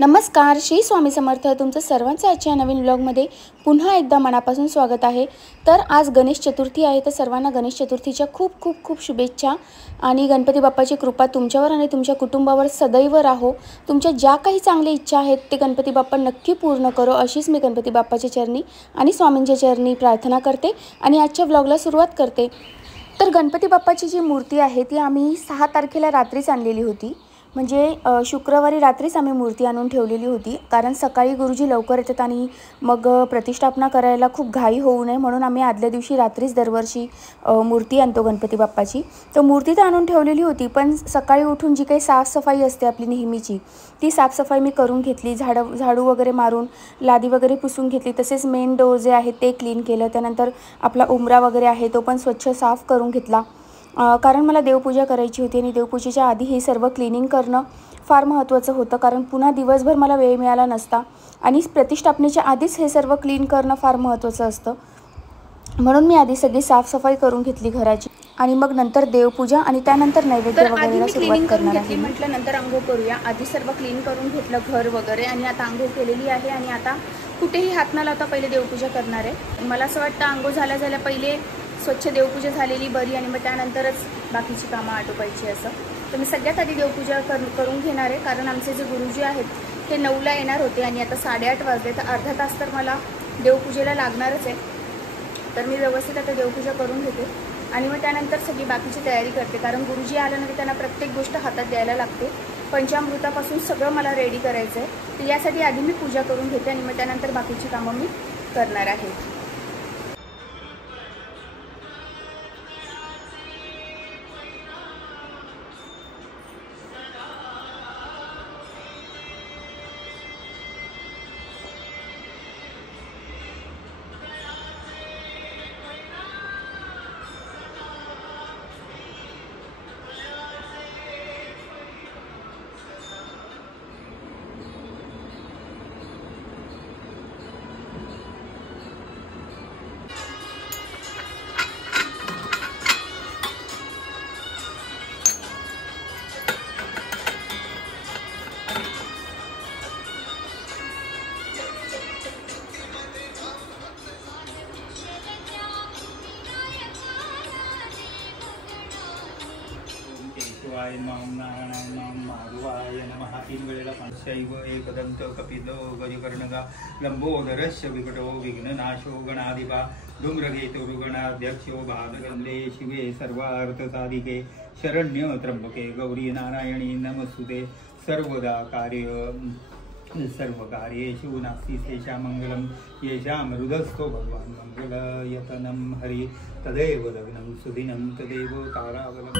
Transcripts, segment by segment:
नमस्कार, श्री स्वामी समर्थ. तुमचं सर्वांचं आजच्या नवीन व्लॉगमध्ये पुन्हा एकदा मनापासून स्वागत आहे. तर आज गणेश चतुर्थी आहे, तर सर्वांना गणेश चतुर्थीच्या खूप खूप खूप शुभेच्छा. आणि गणपती बाप्पाची कृपा तुमच्यावर आणि तुमच्या कुटुंबावर सदैव राहो. तुमच्या ज्या काही चांगल्या इच्छा आहेत ते गणपती बाप्पा नक्की पूर्ण करो, अशीच मी गणपती बाप्पाच्या चरणी आणि स्वामींच्या चरणी प्रार्थना करते आणि आजच्या व्लॉगला सुरुवात करते. तर गणपती बाप्पाची जी मूर्ती आहे ती आम्ही 6 तारखेला रात्रीच आणलेली होती. म्हणजे शुक्रवारी रात्रीच आम्ही मूर्ती आणून ठेवलेली होती, कारण सकाळी गुरुजी लवकर येतात आणि मग प्रतिष्ठापना करायला खूप घाई होऊ नये म्हणून आम्ही आदल्या दिवशी रात्रीच दरवर्षी मूर्ती आणतो गणपती बाप्पाची. तर मूर्ती तर आणून ठेवलेली होती, पण सकाळी उठून जी काही साफसफाई असते आपली नेहमीची ती साफसफाई मी करून घेतली. झाडू वगैरे मारून लादी वगैरे पुसून घेतली. तसेच मेन डोर जे आहे ते क्लीन केलं. त्यानंतर आपला उंबरा वगैरे आहे तो पण स्वच्छ साफ करून घेतला, कारण मला देवपूजा करायची होती आणि देवपूजेच्या आधी हे सर्व क्लिनिंग करणं फार महत्त्वाचं होतं, कारण पुन्हा दिवसभर मला वेळ मिळाला नसता आणि प्रतिष्ठापनेच्या आधीच हे सर्व क्लीन करणं फार महत्त्वाचं असतं. म्हणून मी आधी सगळी साफसफाई करून घेतली घराची आणि मग नंतर देवपूजा आणि त्यानंतर नैवेद्य वगैरेला सुरुवात करणार आहे. म्हटलं नंतर आंघोळ करूया. आधी सर्व क्लीन करून घेतलं घर वगैरे आणि आता आंघोळ केलेली आहे आणि आता कुठेही हात न लावता पहिले देवपूजा करणार आहे. मला असं वाटतं आंघोळ झाल्या पहिले स्वच्छ देवपूजा झालेली बरी आणि मग त्यानंतरच बाकीची कामं आटोपायची असं. तर मी सगळ्यात आधी देवपूजा करून घेणार आहे, कारण आमचे जे गुरुजी आहेत ते 9ला येणार होते आणि आता 8:30 वाजले, तर अर्धा तास तर मला देवपूजेला लागणारच आहे. तर मी व्यवस्थित आता देवपूजा करून घेते आणि मग त्यानंतर सगळी बाकीची तयारी करते, कारण गुरुजी आल्यानंतर त्यांना प्रत्येक गोष्ट हातात द्यायला लागते. पंचामृतापासून सगळं मला रेडी करायचं आहे, तर यासाठी आधी मी पूजा करून घेते आणि मग त्यानंतर बाकीची कामं मी करणार आहे. शिवाय माधवाय नमः. 3 वेळेला शैव एकदंत कपिलो गजकर्णगा लंबोदरस्य विकटो विघ्ननाशो गणाधिपा धूम्रकेतु रुगणाध्यक्षो भागगंधे शिवे सर्वार्थ साधिके शरण्य त्र्यंबके गौरी नारायणी नमस्तुते. सर्व कार्येषु नास्ति शेषा मंगलम येषां हृदस्थो भगवान् मंगलयतनं हरि तदेव लग्नं सुदिनं तदेव तारावलम्.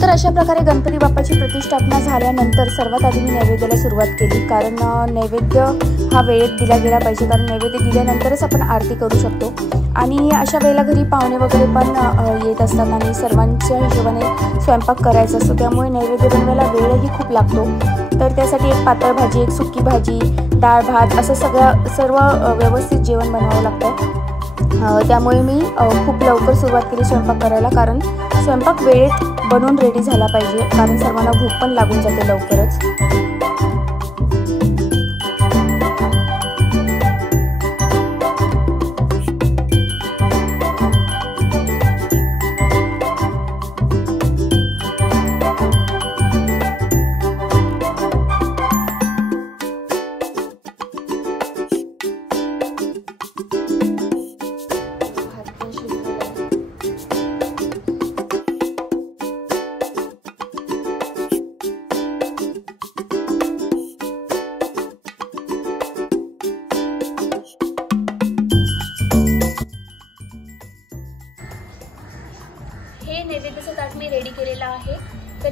तर अशा प्रकारे गणपती बाप्पाची प्रतिष्ठापना झाल्यानंतर सर्वात आधी मी नैवेद्याला सुरुवात केली, कारण नैवेद्य हा वेळेत दिला गेला पाहिजे, कारण नैवेद्य दिल्यानंतरच आपण आरती करू शकतो. आणि अशा वेळेला घरी पाहुणे वगैरे पण येत असतात आणि सर्वांच्या हिशोबाने स्वयंपाक करायचा असतो, त्यामुळे नैवेद्य बनवायला वेळही खूप लागतो. तर त्यासाठी एक पातळ भाजी, एक सुकी भाजी, डाळ भात असं सर्व व्यवस्थित जेवण बनवावं लागतं. त्यामुळे मी खूप लवकर सुरुवात केली स्वयंपाक करायला, कारण स्वयंपाक वेळेत बनवून रेडी झाला पाहिजे, कारण सर्वांना भूक पण लागून जाते लवकरच.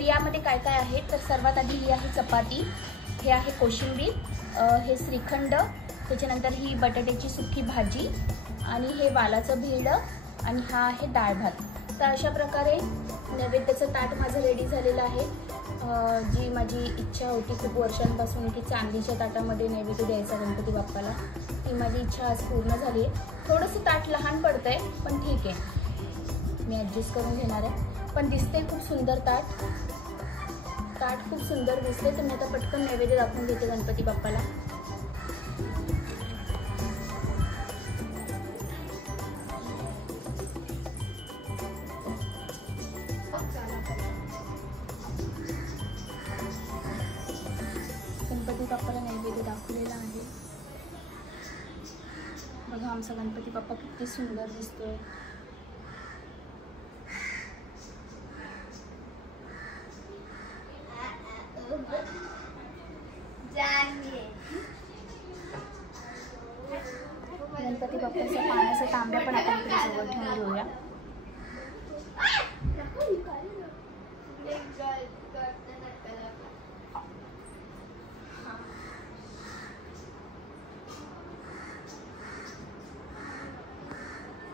यामध्ये काय काय आहे तर सर्वात आधी ही आहे चपाती, हे आहे कोशिंबीर, हे श्रीखंड, त्याच्यानंतर ही बटाट्याची सुकी भाजी आणि हे वालाचं भेळ आणि हा आहे डाळ भात. तर अशा प्रकारे नैवेद्याचं ताट माझं रेडी झालेलं आहे. जी माझी इच्छा होती खूप वर्षांपासून की चांदीच्या ताटामध्ये नैवेद्य द्यायचा गणपती बाप्पाला, ती माझी इच्छा आज पूर्ण झाली आहे. थोडंसं ताट लहान पडतं आहे पण ठीक आहे, मी ॲडजस्ट करून घेणार आहे. पण दिसते खूप सुंदर ताट खूप सुंदर दिसते. तर मी आता पटकन नैवेद्य दाखवून घेते गणपती बाप्पाला. गणपती बाप्पाला नैवेद्य दाखवलेला आहे. बघा आमचा गणपती बाप्पा किती सुंदर दिसतोय. गणपती बाप्पाचा पाण्याचा तांब्या पण आपण इकडे जवळ ठेवून घेऊया.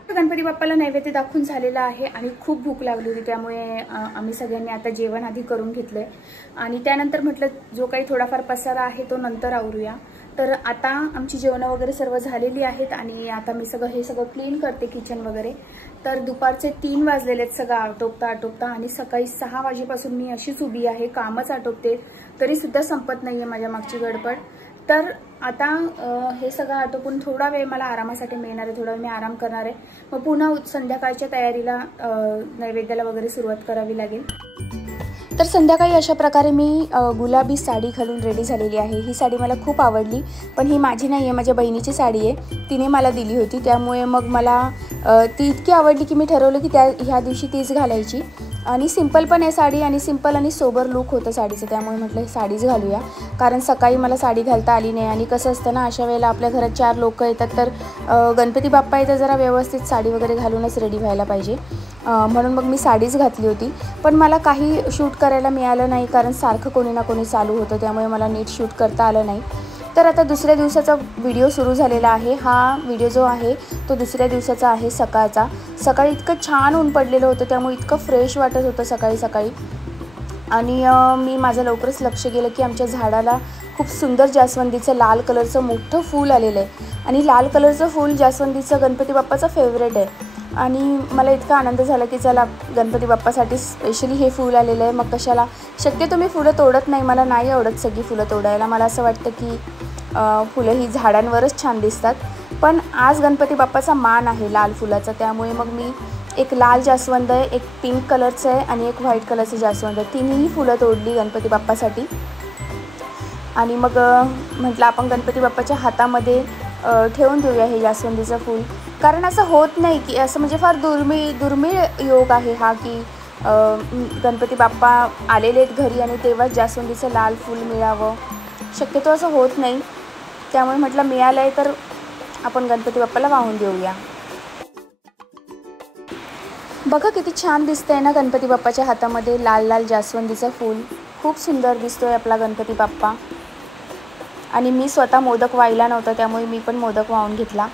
गणपती बाप्पाला नैवेद्य दाखवून झालेला आहे आणि खूप भूक लागली होती, त्यामुळे आम्ही सगळ्यांनी आता जेवण आधी करून घेतलंय आणि त्यानंतर म्हटलं जो काही थोडाफार पसारा आहे तो नंतर आवरूया. तर आता आमची जेवणं वगैरे सर्व झालेली आहेत आणि आता मी हे सगळं क्लीन करते किचन वगैरे. तर दुपारचे 3 वाजलेले आहेत सगळं आटोपता आणि सकाळी 6 वाजेपासून मी अशीच उभी आहे, कामच आटोपते तरीसुद्धा संपत नाही आहे माझ्या मागची गडबड. तर आता हे सगळं आटोपून थोडा वेळ मला आरामासाठी मिळणार आहे, थोडा वेळ मी आराम करणार आहे. मग पुन्हा संध्याकाळच्या तयारीला नैवेद्याला वगैरे सुरुवात करावी लागेल. तर संध्याकाळी अशा प्रकारे मी गुलाबी साडी घालून रेडी झालेली आहे. ही साडी मला खूप आवडली, पण ही माझी नाही आहे, माझ्या बहिणीची साडी आहे, तिने मला दिली होती. त्यामुळे मग मला ती इतकी आवडली की मी ठरवलं की ह्या दिवशी तीच घालायची. आणि सिंपल पण आहे साडी आणि सिंपल आणि सोबर लुक होतं साडीचं, त्यामुळे म्हटलं ही साडीच घालूया. कारण सकाळी मला साडी घालता आली नाही आणि कसं असतं ना, अशा वेळेला आपल्या घरात 4 लोक येतात तर गणपती बाप्पा येतं जरा व्यवस्थित साडी वगैरे घालूनच रेडी व्हायला पाहिजे. म्हणून मग मी साडीच घातली होती. पण मला काही शूट करायला मिळालं नाही कारण सारखं कोणी ना कोणी चालू होतं, त्यामुळे मला नीट शूट करता आलं नाही. तर आता दुसऱ्या दिवसाचा व्हिडिओ सुरू झालेला आहे. हा व्हिडिओ जो आहे तो दुसऱ्या दिवसाचा आहे, सकाळचा. सकाळी इतकं छान ऊन पडलेलं होतं, त्यामुळे इतकं फ्रेश वाटत होतं सकाळी. आणि मी माझं लवकरच लक्ष गेलं की आमच्या झाडाला खूप सुंदर जास्वंदीचं लाल कलरचं मोठं फूल आलेलं आहे. आणि लाल कलरचं फूल जास्वंदीचं गणपती बाप्पाचं फेवरेट आहे. आणि मला इतका आनंद झाला की चला गणपती बाप्पासाठी स्पेशली हे फूल आलेलं आहे. मग कशाला, शक्यतो मी फुलं तोडत नाही, मला नाही आवडत सगळी फुलं तोडायला. मला असं वाटतं की फुलं ही झाडांवरच छान दिसतात. पण आज गणपती बाप्पाचा मान आहे लाल फुलाचा, त्यामुळे मग मी एक लाल जास्वंद आहे, एक पिंक कलरचं आहे आणि एक व्हाईट कलरचं जास्वंद आहे, तिन्ही फुलं तोडली गणपती बाप्पासाठी. आणि मग म्हटलं आपण गणपती बाप्पाच्या हातामध्ये ठेवून देऊया हे जास्वंदीचं फूल. कारण असं होत नाही की असं म्हणजे फार दुर्मिळ योग आहे हा की गणपती बाप्पा आलेले आहेत घरी आणि तेव्हाच जास्वंदीचं लाल फूल मिळावं. शक्यतो असं होत नाही, त्यामुळे म्हटलं मिळालं आहे तर आपण गणपती बाप्पाला वाहून देऊया. बघा किती छान दिसतंय ना गणपती बाप्पाच्या हातामध्ये लाल लाल जास्वंदीचं फूल. खूप सुंदर दिसतोय आपला गणपती बाप्पा. आणि मी स्वतः मोदक व्हायला नव्हता, त्यामुळे मी पण मोदक वाहून घेतला.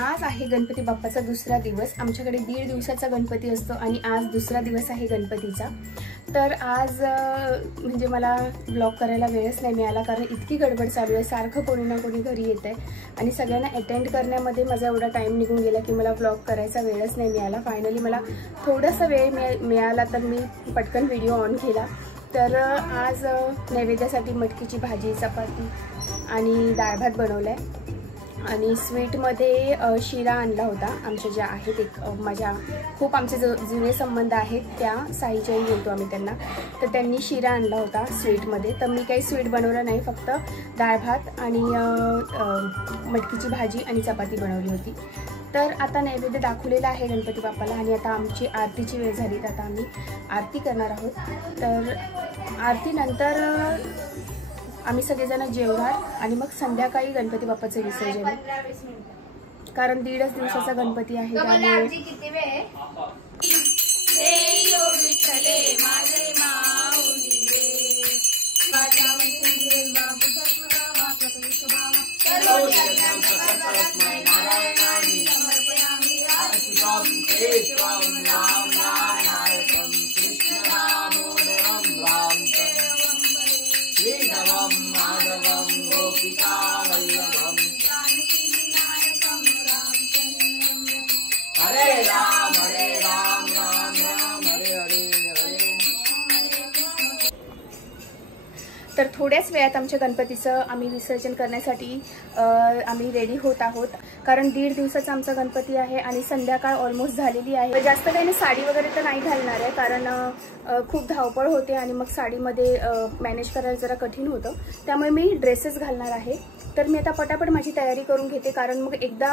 आज आहे गणपती बाप्पाचा दुसरा दिवस. आमच्याकडे 1.5 दिवसाचा गणपती असतो आणि आज दुसरा दिवस आहे गणपतीचा. तर आज म्हणजे मला ब्लॉग करायला वेळच नाही मिळाला कारण इतकी गडबड चालू आहे, सारखं कोणी ना कोणी घरी येत आहे आणि सगळ्यांना अटेंड करण्यामध्ये माझा एवढा टाईम निघून गेला की मला ब्लॉग करायचा वेळच नाही मिळाला. फायनली मला थोडासा वेळ मिळाला तर मी पटकन व्हिडिओ ऑन केला. तर आज नैवेद्यासाठी मटकीची भाजी, चपाती आणि डाळ भात बनवला आहे. आणि स्वीटमध्ये शिरा आणला होता. आमच्या ज्या आहेत एक माझ्या खूप आमचे जुने संबंध आहेत त्या साईच्याही बोलतो आम्ही त्यांना, तर त्यांनी शिरा आणला होता स्वीटमध्ये. तर मी काही स्वीट बनवलं नाही, फक्त डाळ भात आणि मटकीची भाजी आणि चपाती बनवली होती. तर आता नैवेद्य दाखवलेला आहे गणपती बाप्पाला आणि आता आमची आरतीची वेळ झाली, तर आता आम्ही आरती करणार आहोत. तर आरतीनंतर आम्ही सगळेजण जेवणार आणि मग संध्याकाळी गणपती बाप्पाचं विसर्जन, कारण 1.5 दिवसाचा गणपती आहे त्यामुळे यो विठ्ठले माझे माऊली तर थोड्याच वेळात आमच्या गणपतीचं आम्ही विसर्जन करण्यासाठी आम्ही रेडी होत आहोत, कारण 1.5 दिवसाचा आमचा गणपती आहे आणि संध्याकाळ ऑलमोस्ट झालेली आहे. जास्त काही नाही, साडी वगैरे तर नाही घालणार आहे, कारण खूप धावपळ होते आणि मग साडीमध्ये मॅनेज करायला जरा कठीण होतं, त्यामुळे मी ड्रेसेस घालणार आहे. तर मी आता पटापट माझी तयारी करून घेते, कारण मग एकदा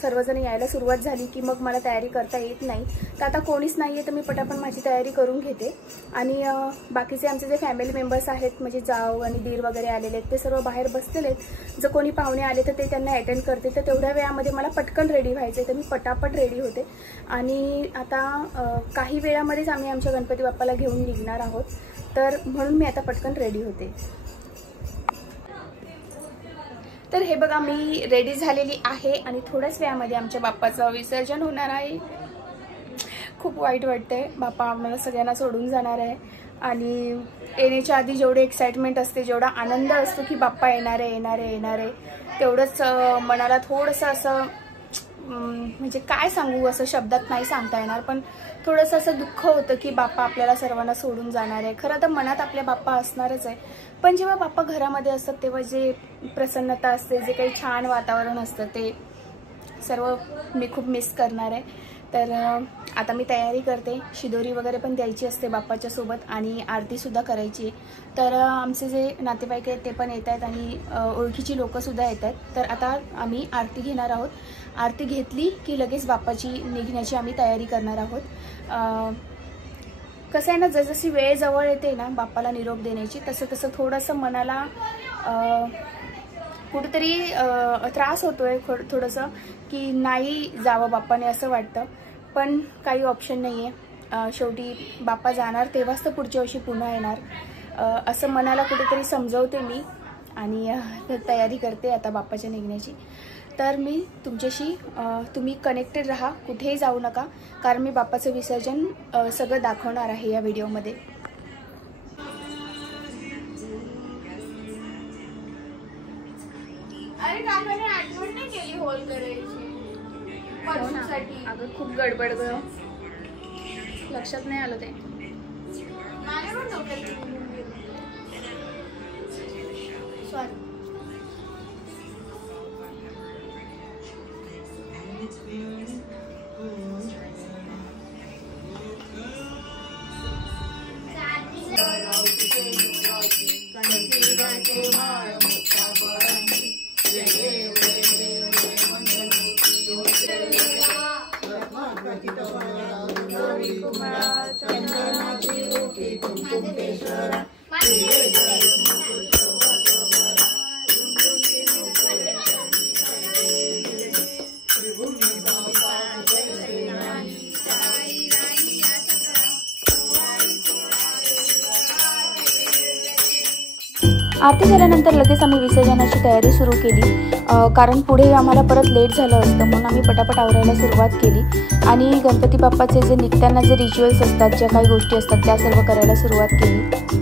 सर्वजण यायला सुरुवात झाली की मग मला तयारी करता येत नाही. तर आता कोणीच नाही आहे, तर मी पटापट माझी तयारी करून घेते. आणि बाकीचे आमचे जे फॅमिली मेंबर्स आहेत, म्हणजे जाऊ आणि दीर वगैरे आलेले आहेत, ते सर्व बाहेर बसलेले आहेत. जर कोणी पाहुणे आले तर ते त्यांना अटेंड करते. तर तेवढ्या वेळामध्ये मला पटकन रेडी व्हायचं आहे, तर मी पटापट रेडी होते. आणि आता काही वेळामध्येच आम्ही आमच्या गणपती बाप्पाला घेऊन निघणार आहोत, तर म्हणून मी आता पटकन रेडी होते. तर हे बघा, मी रेडी झालेली आहे आणि थोड्याच वेळामध्ये आमच्या बाप्पाचं विसर्जन होणार आहे. खूप वाईट वाटतंय, बाप्पा आम्हाला सगळ्यांना सोडून जाणार आहे. आणि येण्याच्या आधी जेवढे एक्साइटमेंट असते, जेवढा आनंद असतो की बाप्पा येणार आहे, तेवढंच मनाला थोडंसं असं म्हणजे काय सांगू, असं शब्दात नाही सांगता येणार, पण थोडंसं असं दुःख होतं की बाप्पा आपल्याला सर्वांना सोडून जाणार आहे. खरं तर मनात आपल्या बाप्पा असणारच आहे, पण जेव्हा बाप्पा घरामध्ये असतात तेव्हा जे प्रसन्नता असते, जे काही छान वातावरण असतं, ते सर्व मी खूप मिस करणार आहे. तर आता मी तयारी करते, शिदोरी वगैरे पण द्यायची असते बाप्पाच्या सोबत आणि आरतीसुद्धा करायची. तर आमचे जे नातेवाईक आहेत ते पण येत आहेत आणि ओळखीची लोकंसुद्धा येत आहेत. तर आता आम्ही आरती घेणार आहोत. आरती घेतली की लगेच बाप्पाची निघण्याची आम्ही तयारी करणार आहोत. कसं आहे ना, जसजशी वेळ जवळ येते ना बाप्पाला निरोप देण्याची, तसं थोडंसं मनाला कुठेतरी त्रास होतोय थोडंसं, की नाही जावं बाप्पाने असं वाटतं, पण काही ऑप्शन नाही आहे. शेवटी बाप्पा जाणार तेव्हाच तर पुढच्या वर्षी पुन्हा येणार, असं मनाला कुठेतरी समजवते मी आणि तयारी करते आता बाप्पाच्या निघण्याची. तर मी तुमच्याशी तुम्ही कनेक्टेड राहा, कुठेही जाऊ नका, कारण मी बाप्पाचं विसर्जन सगळं दाखवणार आहे या व्हिडिओमध्ये. अरे काकाने आठवण नाही केली होल करायची. अगं खूप गडबड ग, लक्षात नाही आलं ते. माझ्या पण डोक्यात सॉरी. आरती झाल्यानंतर लगेच आम्ही विसर्जनाची तयारी सुरू केली, कारण पुढे आम्हाला परत लेट झालं असतं, म्हणून आम्ही पटापट आवरायला सुरुवात केली. आणि गणपती बाप्पाचे जे निघताना जे रिच्युअल्स असतात, ज्या काही गोष्टी असतात, त्या सर्व करायला सुरुवात केली.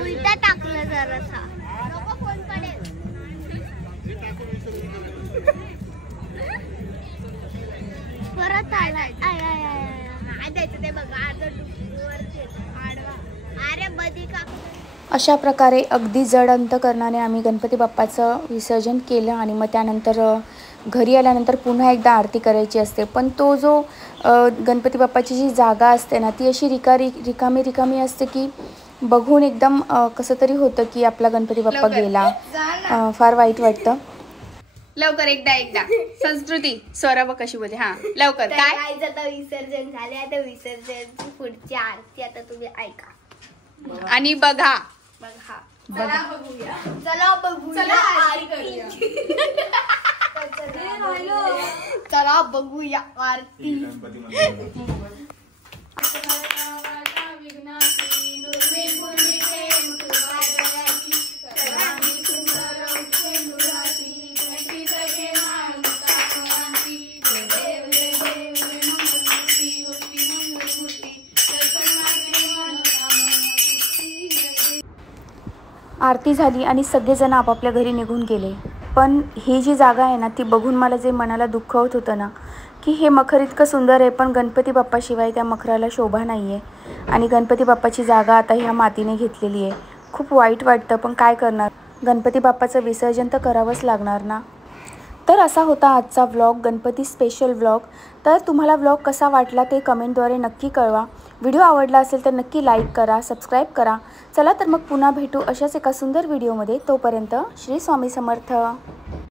उलटा टाकलं जरासा नको फोन पडेल परत आलाय द्यायचं ते बघा अरे बदी का अशा प्रकारे अगदी जड अंतकरणाने आम्ही गणपती बाप्पाचं विसर्जन केलं आणि मग त्यानंतर घरी आल्यानंतर पुन्हा एकदा आरती करायची असते. पण तो जो गणपती बाप्पाची जी जागा असते ना ती अशी रिकामी असते की बघून एकदम कसं तरी होतं की आपला गणपती बाप्पा गेला. फार वाईट वाटतं. लवकर एकदा संस्कृती स्वरा कशी बोलते. हा लवकर काय आता विसर्जन झाले. आता विसर्जनची पुढची आरती आता तुम्ही ऐका आणि बघा. चला बघूया आरती. चला बघूया आरती. आरती झाली आणि सगळेजण आपापल्या घरी निघून गेले. पण ही जी जागा आहे ना ती बघून मला जे मनाला दुःख होत होतं ना की हे मखर इतकं सुंदर आहे पण गणपती बाप्पाशिवाय त्या मखराला शोभा नाही आहे आणि गणपती बाप्पाची जागा आता ह्या मातीने घेतलेली आहे. खूप वाईट वाटतं पण काय करणार, गणपती बाप्पाचं विसर्जन तर करावंच लागणार ना. तर असा होता आजचा व्लॉग, गणपती स्पेशल व्लॉग. तर तुम्हाला व्लॉग कसा वाटला ते कमेंटद्वारे नक्की कळवा. व्हिडिओ आवडला असेल तर नक्की लाईक करा, सबस्क्राईब करा. चला तर मग पुन्हा भेटू अशाच एका सुंदर व्हिडिओमध्ये. तोपर्यंत श्री स्वामी समर्थ.